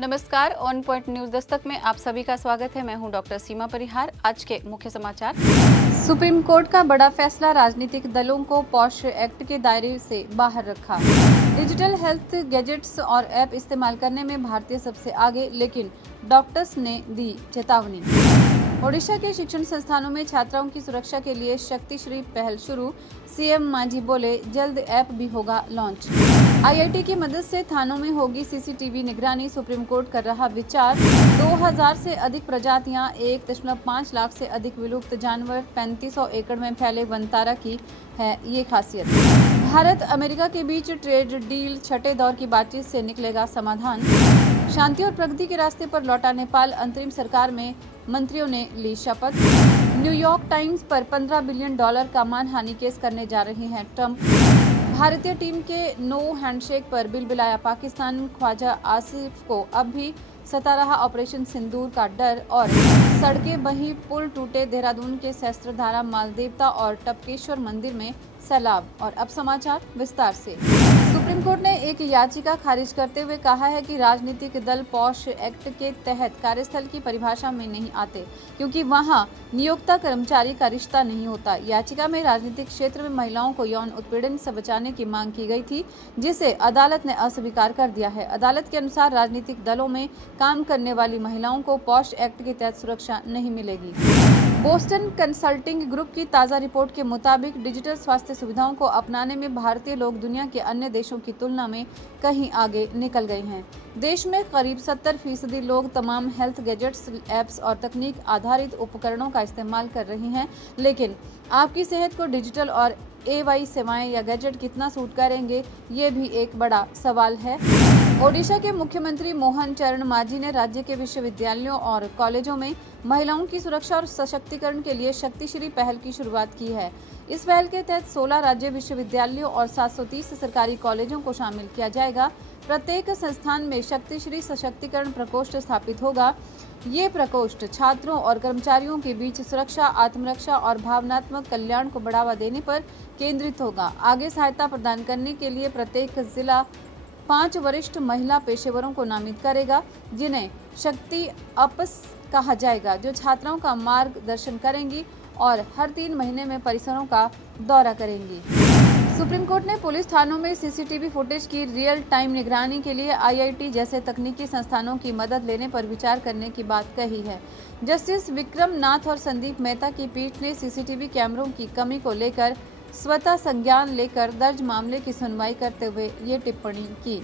नमस्कार, on point news Dastak में आप सभी का स्वागत है। मैं हूं डॉक्टर सीमा परिहार। आज के मुख्य समाचार। सुप्रीम कोर्ट का बड़ा फैसला, राजनीतिक दलों को पॉश एक्ट के दायरे से बाहर रखा। डिजिटल हेल्थ गैजेट्स और ऐप इस्तेमाल करने में भारतीय सबसे आगे, लेकिन डॉक्टर्स ने दी चेतावनी। ओडिशा के शिक्षण संस्थानों में छात्राओं की सुरक्षा के लिए शक्तिश्री पहल शुरू। सीएम मांझी बोले, जल्द ऐप भी होगा लॉन्च। आईआईटी की मदद से थानों में होगी सीसीटीवी निगरानी। सुप्रीम कोर्ट कर रहा विचार। 2000 से अधिक प्रजातियां, 1.5 लाख से अधिक विलुप्त जानवर, 3500 एकड़ में फैले वनतारा की है ये खासियत। भारत अमेरिका के बीच ट्रेड डील, छठे दौर की बातचीत से निकलेगा समाधान। शांति और प्रगति के रास्ते पर लौटा नेपाल, अंतरिम सरकार में मंत्रियों ने ली शपथ। न्यूयॉर्क टाइम्स पर $15 बिलियन का मानहानि केस करने जा रहे हैं ट्रंप। भारतीय टीम के नो हैंडशेक पर बिलबिलाया पाकिस्तान। ख्वाजा आसिफ को अब भी सता रहा ऑपरेशन सिंदूर का डर। और सड़कें बही, पुल टूटे, देहरादून के सहस्त्रधारा मालदेवता और टपकेश्वर मंदिर में सैलाब। और अब समाचार विस्तार से। सुप्रीम कोर्ट ने एक याचिका खारिज करते हुए कहा है कि राजनीतिक दल पॉश एक्ट के तहत कार्यस्थल की परिभाषा में नहीं आते, क्योंकि वहां नियोक्ता कर्मचारी का रिश्ता नहीं होता। याचिका में राजनीतिक क्षेत्र में महिलाओं को यौन उत्पीड़न से बचाने की मांग की गई थी, जिसे अदालत ने अस्वीकार कर दिया है। अदालत के अनुसार राजनीतिक दलों में काम करने वाली महिलाओं को पॉश एक्ट के तहत सुरक्षा नहीं मिलेगी। बोस्टन कंसल्टिंग ग्रुप की ताज़ा रिपोर्ट के मुताबिक डिजिटल स्वास्थ्य सुविधाओं को अपनाने में भारतीय लोग दुनिया के अन्य देशों की तुलना में कहीं आगे निकल गए हैं। देश में करीब 70% लोग तमाम हेल्थ गैजेट्स, ऐप्स और तकनीक आधारित उपकरणों का इस्तेमाल कर रहे हैं, लेकिन आपकी सेहत को डिजिटल और एआई सेवाएं या गैजेट कितना सूट करेंगे, ये भी एक बड़ा सवाल है। ओडिशा के मुख्यमंत्री मोहन चरण मांझी ने राज्य के विश्वविद्यालयों और कॉलेजों में महिलाओं की सुरक्षा और सशक्तिकरण के लिए शक्तिश्री पहल की शुरुआत की है। इस पहल के तहत 16 राज्य विश्वविद्यालयों और 730 सरकारी कॉलेजों को शामिल किया जाएगा। प्रत्येक संस्थान में शक्तिश्री सशक्तिकरण प्रकोष्ठ स्थापित होगा। ये प्रकोष्ठ छात्रों और कर्मचारियों के बीच सुरक्षा, आत्मरक्षा और भावनात्मक कल्याण को बढ़ावा देने पर केंद्रित होगा। आगे सहायता प्रदान करने के लिए प्रत्येक जिला 5 वरिष्ठ महिला पेशेवरों को नामित करेगा, जिन्हें शक्ति अप्स कहा जाएगा, जो छात्राओं का मार्गदर्शन करेंगी और हर 3 महीने में परिसरों का दौरा करेंगी। सुप्रीम कोर्ट ने पुलिस थानों में सीसीटीवी फुटेज की रियल टाइम निगरानी के लिए आईआईटी जैसे तकनीकी संस्थानों की मदद लेने पर विचार करने की बात कही है। जस्टिस विक्रम नाथ और संदीप मेहता की पीठ ने सीसीटीवी कैमरों की कमी को लेकर स्वतः संज्ञान लेकर दर्ज मामले की सुनवाई करते हुए ये टिप्पणी की।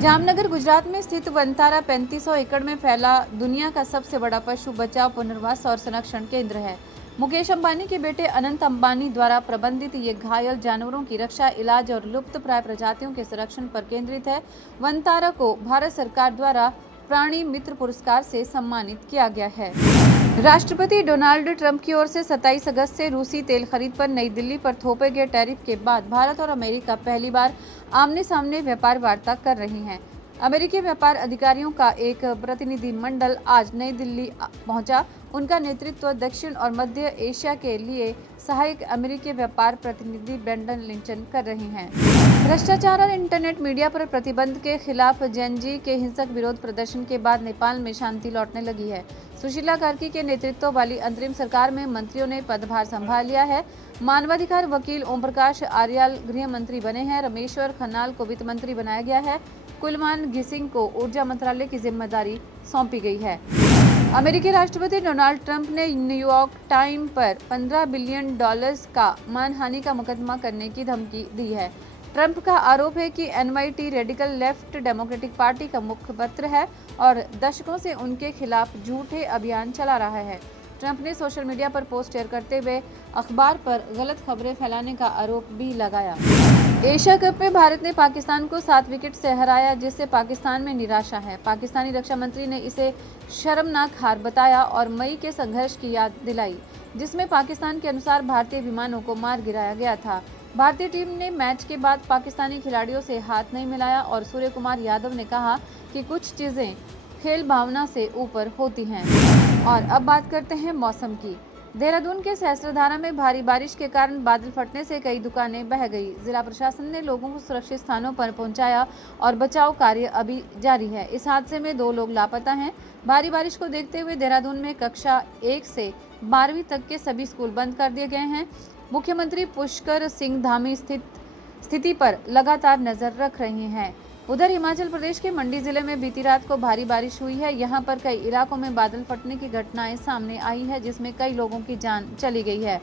जामनगर गुजरात में स्थित वनतारा 3500 एकड़ में फैला दुनिया का सबसे बड़ा पशु बचाव, पुनर्वास और संरक्षण केंद्र है। मुकेश अंबानी के बेटे अनंत अंबानी द्वारा प्रबंधित ये घायल जानवरों की रक्षा, इलाज और लुप्त प्राय प्रजातियों के संरक्षण पर केंद्रित है। वनतारा को भारत सरकार द्वारा प्राणी मित्र पुरस्कार से सम्मानित किया गया है। राष्ट्रपति डोनाल्ड ट्रंप की ओर से 27 अगस्त से रूसी तेल खरीद पर नई दिल्ली पर थोपे गए टैरिफ के बाद भारत और अमेरिका पहली बार आमने सामने व्यापार वार्ता कर रही हैं। अमेरिकी व्यापार अधिकारियों का एक प्रतिनिधि मंडल आज नई दिल्ली पहुंचा। उनका नेतृत्व दक्षिण और मध्य एशिया के लिए सहायक अमेरिकी व्यापार प्रतिनिधि ब्रेंडन लिंचन कर रहे हैं। भ्रष्टाचार और इंटरनेट मीडिया पर प्रतिबंध के खिलाफ जेनजी के हिंसक विरोध प्रदर्शन के बाद नेपाल में शांति लौटने लगी है। सुशीला कार्की के नेतृत्व वाली अंतरिम सरकार में मंत्रियों ने पदभार संभाल लिया है। मानवाधिकार वकील ओम प्रकाश आर्याल गृह मंत्री बने हैं। रमेश्वर खन्नाल को वित्त मंत्री बनाया गया है। कुलमान घिसिंग को ऊर्जा मंत्रालय की जिम्मेदारी सौंपी गई है। अमेरिकी राष्ट्रपति डोनाल्ड ट्रंप ने न्यूयॉर्क टाइम पर $15 बिलियन का मानहानि का मुकदमा करने की धमकी दी है। ट्रंप का आरोप है कि NYT radical left democratic party का मुखपत्र है और दशकों से उनके खिलाफ झूठे अभियान चला रहा है। ट्रंप ने सोशल मीडिया पर पोस्ट शेयर करते हुए अखबार पर गलत खबरें फैलाने का आरोप भी लगाया। एशिया कप में भारत ने पाकिस्तान को 7 विकेट से हराया, जिससे पाकिस्तान में निराशा है। पाकिस्तानी रक्षा मंत्री ने इसे शर्मनाक हार बताया और मई के संघर्ष की याद दिलाई, जिसमें पाकिस्तान के अनुसार भारतीय विमानों को मार गिराया गया था। भारतीय टीम ने मैच के बाद पाकिस्तानी खिलाड़ियों से हाथ नहीं मिलाया और सूर्य कुमार यादव ने कहा कि कुछ चीजें खेल भावना से ऊपर होती हैं। और अब बात करते हैं मौसम की। देहरादून के सहस्त्रधारा में भारी बारिश के कारण बादल फटने से कई दुकानें बह गई। जिला प्रशासन ने लोगों को सुरक्षित स्थानों पर पहुंचाया और बचाव कार्य अभी जारी है। इस हादसे में 2 लोग लापता हैं। भारी बारिश को देखते हुए देहरादून में कक्षा 1 से 12वीं तक के सभी स्कूल बंद कर दिए गए हैं। मुख्यमंत्री पुष्कर सिंह धामी स्थिति पर लगातार नजर रख रहे हैं। उधर हिमाचल प्रदेश के मंडी जिले में बीती रात को भारी बारिश हुई है। यहां पर कई इलाकों में बादल फटने की घटनाएं सामने आई है, जिसमें कई लोगों की जान चली गई है,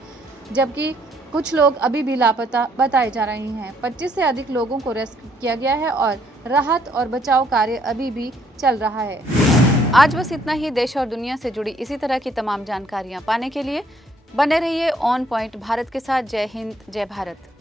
जबकि कुछ लोग अभी भी लापता बताए जा रहे हैं। 25 से अधिक लोगों को रेस्क्यू किया गया है और राहत और बचाव कार्य अभी भी चल रहा है। आज बस इतना ही। देश और दुनिया से जुड़ी इसी तरह की तमाम जानकारियां पाने के लिए बने रहिए ऑन पॉइंट भारत के साथ। जय हिंद, जय भारत।